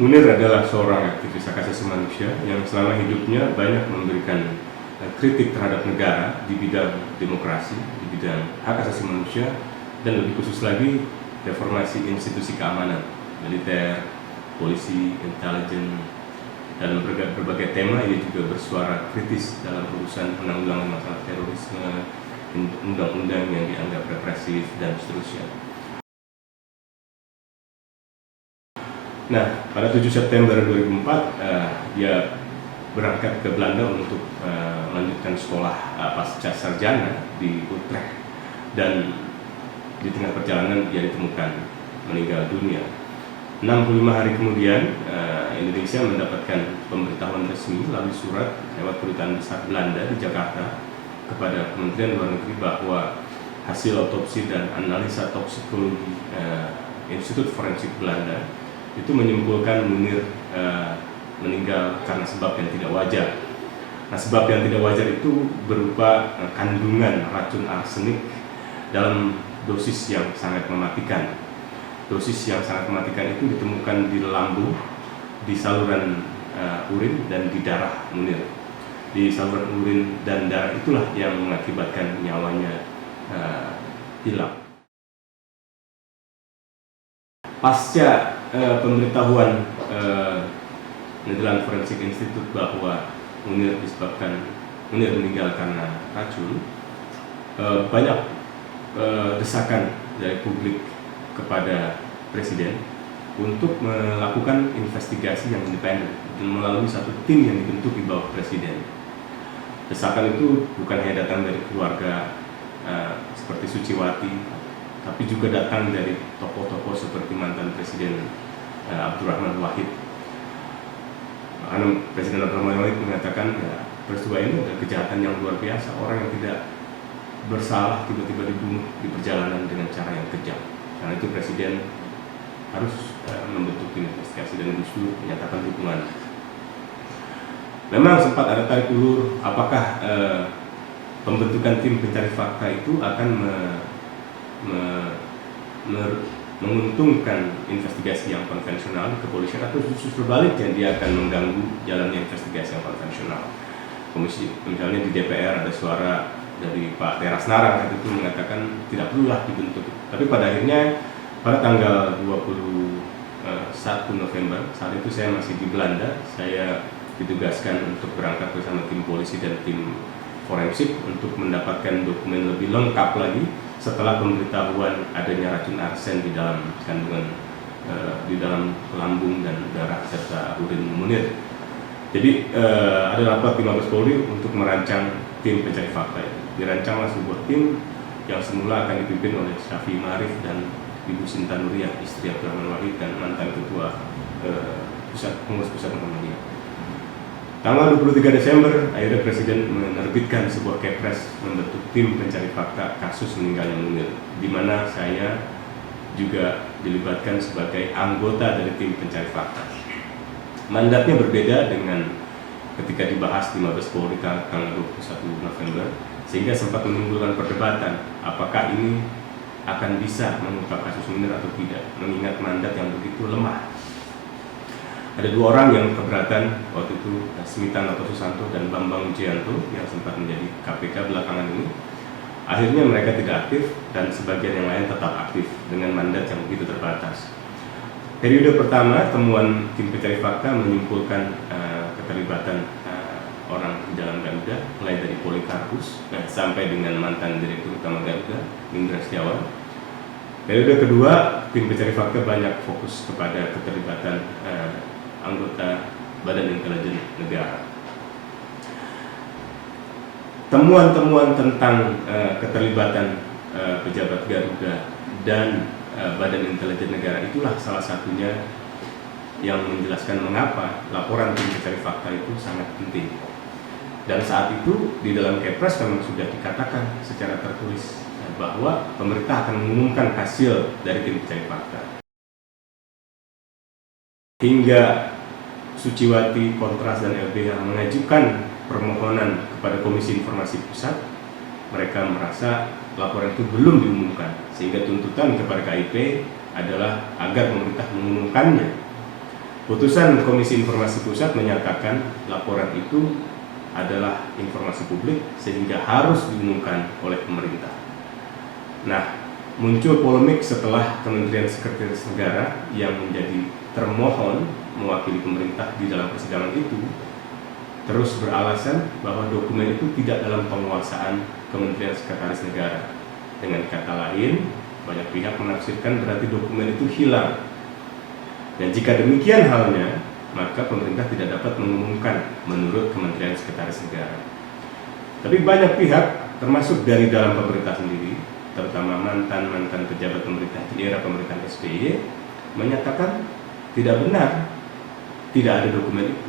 Munir adalah seorang aktivis hak asasi manusia yang selama hidupnya banyak memberikan kritik terhadap negara di bidang demokrasi, di bidang hak asasi manusia, dan lebih khusus lagi reformasi institusi keamanan, militer, polisi, intelijen, dalam berbagai tema. Ia juga bersuara kritis dalam urusan penanggulangan masalah terorisme, undang-undang yang dianggap represif, dan seterusnya. Nah, pada 7 September 2004, dia berangkat ke Belanda untuk melanjutkan sekolah pasca sarjana di Utrecht, dan di tengah perjalanan dia ditemukan meninggal dunia. 65 hari kemudian, Indonesia mendapatkan pemberitahuan resmi melalui surat lewat Kedutaan Besar Belanda di Jakarta kepada Kementerian Luar Negeri bahwa hasil otopsi dan analisa toksikologi Institut Forensik Belanda itu menyimpulkan Munir meninggal karena sebab yang tidak wajar. Nah, sebab yang tidak wajar itu berupa kandungan racun arsenik dalam dosis yang sangat mematikan. Dosis yang sangat mematikan itu ditemukan di lambung, di saluran urin, dan di darah Munir. Di saluran urin dan darah itulah yang mengakibatkan nyawanya hilang. Pasca pemberitahuan Netherlands Forensic Institute bahwa Munir meninggal karena racun, banyak desakan dari publik kepada Presiden untuk melakukan investigasi yang independen dan melalui satu tim yang dibentuk di bawah Presiden. Desakan itu bukan hanya datang dari keluarga seperti Suciwati, tapi juga datang dari tokoh-tokoh seperti mantan Presiden Abdurrahman Wahid. Karena Presiden Abdurrahman Wahid mengatakan, ya, peristiwa ini adalah kejahatan yang luar biasa. Orang yang tidak bersalah tiba-tiba dibunuh di perjalanan dengan cara yang kejam. Karena itu Presiden harus membentuk tim investigasi, dan Gus Dur menyatakan dukungan. Memang sempat ada tarik ulur apakah pembentukan tim pencari fakta itu akan menguntungkan investigasi yang konvensional di kepolisian, atau justru sebaliknya dia akan mengganggu jalannya investigasi yang konvensional. Misalnya di DPR ada suara dari Pak Teras Narang itu mengatakan tidak perlulah dibentuk. Tapi pada akhirnya pada tanggal 21 November, saat itu saya masih di Belanda, saya ditugaskan untuk berangkat bersama tim polisi dan tim forensik untuk mendapatkan dokumen lebih lengkap lagi setelah pemberitahuan adanya racun arsen di dalam kandungan di dalam lambung dan darah serta urin Munir. Jadi ada rapat di Mabes Polri untuk merancang tim pencari fakta itu. Dirancanglah sebuah tim yang semula akan dipimpin oleh Syafi Marif dan Ibu Sinta Nuriyah, istri Abdurrahman Wahid dan mantan ketua pengurus pusat Muhammadiyah. Tanggal 23 Desember, akhirnya Presiden menerbitkan sebuah kepres membentuk tim pencari fakta kasus meninggalnya Munir, di mana saya juga dilibatkan sebagai anggota dari tim pencari fakta. Mandatnya berbeda dengan ketika dibahas di Mabes Polri tanggal 21 November, sehingga sempat menimbulkan perdebatan apakah ini akan bisa mengungkap kasus Munir atau tidak, mengingat mandat yang begitu lemah. Ada dua orang yang keberatan waktu itu, Smita Noto Susanto dan Bambang Wijayanto yang sempat menjadi KPK belakangan ini. Akhirnya mereka tidak aktif dan sebagian yang lain tetap aktif dengan mandat yang begitu terbatas. Periode pertama, temuan tim pencari fakta menyimpulkan keterlibatan orang di dalam Garuda, mulai dari Polikarpus sampai dengan mantan Direktur Utama Garuda, Indra Setiawan. Periode kedua, tim pencari fakta banyak fokus kepada keterlibatan anggota Badan Intelijen Negara. Temuan-temuan tentang keterlibatan pejabat Garuda dan Badan Intelijen Negara itulah salah satunya yang menjelaskan mengapa laporan tim pencari fakta itu sangat penting. Dan saat itu di dalam Kepres memang sudah dikatakan secara tertulis bahwa pemerintah akan mengumumkan hasil dari tim pencari fakta. Hingga Suciwati, Kontras, dan LBH mengajukan permohonan kepada Komisi Informasi Pusat, mereka merasa laporan itu belum diumumkan, sehingga tuntutan kepada KIP adalah agar pemerintah mengumumkannya. Putusan Komisi Informasi Pusat menyatakan laporan itu adalah informasi publik sehingga harus diumumkan oleh pemerintah. Nah, muncul polemik setelah Kementerian Sekretaris Negara yang menjadi termohon mewakili pemerintah di dalam persidangan itu terus beralasan bahwa dokumen itu tidak dalam penguasaan Kementerian Sekretaris Negara. Dengan kata lain, banyak pihak menafsirkan berarti dokumen itu hilang. Dan jika demikian halnya, maka pemerintah tidak dapat mengumumkan menurut Kementerian Sekretaris Negara. Tapi banyak pihak, termasuk dari dalam pemerintah sendiri, terutama mantan-mantan pejabat pemerintah di era pemerintahan SBY, menyatakan tidak benar, tidak ada dokumen itu.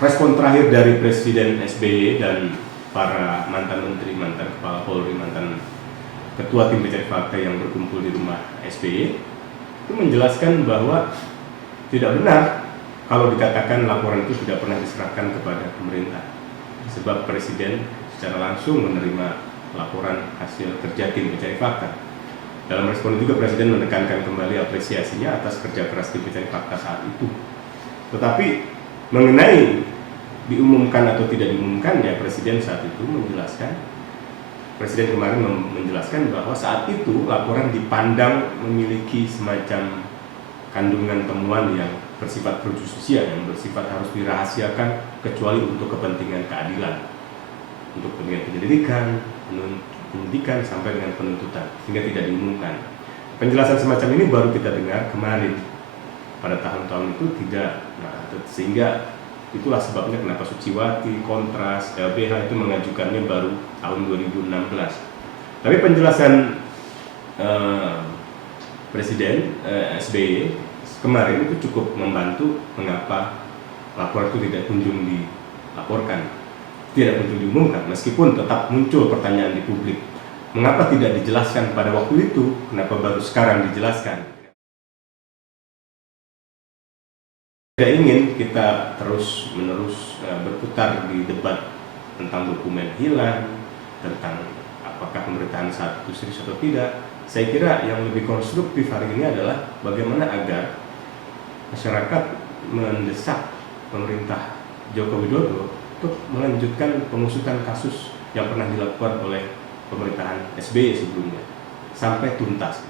Respon terakhir dari Presiden SBY dan para mantan menteri, mantan kepala Polri, mantan ketua tim pencari fakta yang berkumpul di rumah SBY itu menjelaskan bahwa tidak benar kalau dikatakan laporan itu tidak pernah diserahkan kepada pemerintah, sebab Presiden secara langsung menerima laporan hasil kerja tim pencari fakta. Dalam respon juga Presiden menekankan kembali apresiasinya atas kerja keras tim pencari fakta saat itu. Tetapi mengenai diumumkan atau tidak diumumkannya, Presiden saat itu menjelaskan, Presiden kemarin menjelaskan bahwa saat itu laporan dipandang memiliki semacam kandungan temuan yang bersifat pro justisia, yang bersifat harus dirahasiakan kecuali untuk kepentingan keadilan, untuk kepentingan penyelidikan, penyidikan sampai dengan penuntutan, sehingga tidak diumumkan. Penjelasan semacam ini baru kita dengar kemarin. Pada tahun-tahun itu tidak, sehingga itulah sebabnya kenapa Suciwati, Kontras, LBH itu mengajukannya baru tahun 2016. Tapi penjelasan Presiden SBY kemarin itu cukup membantu mengapa laporan itu tidak kunjung dilaporkan, tidak kunjung diumumkan, meskipun tetap muncul pertanyaan di publik. Mengapa tidak dijelaskan pada waktu itu? Kenapa baru sekarang dijelaskan? Tidak ingin kita terus-menerus berputar di debat tentang dokumen hilang, tentang apakah pemerintahan saat itu serius atau tidak. Saya kira yang lebih konstruktif hari ini adalah bagaimana agar masyarakat mendesak pemerintah Joko Widodo untuk melanjutkan pengusutan kasus yang pernah dilakukan oleh pemerintahan SBY sebelumnya sampai tuntas.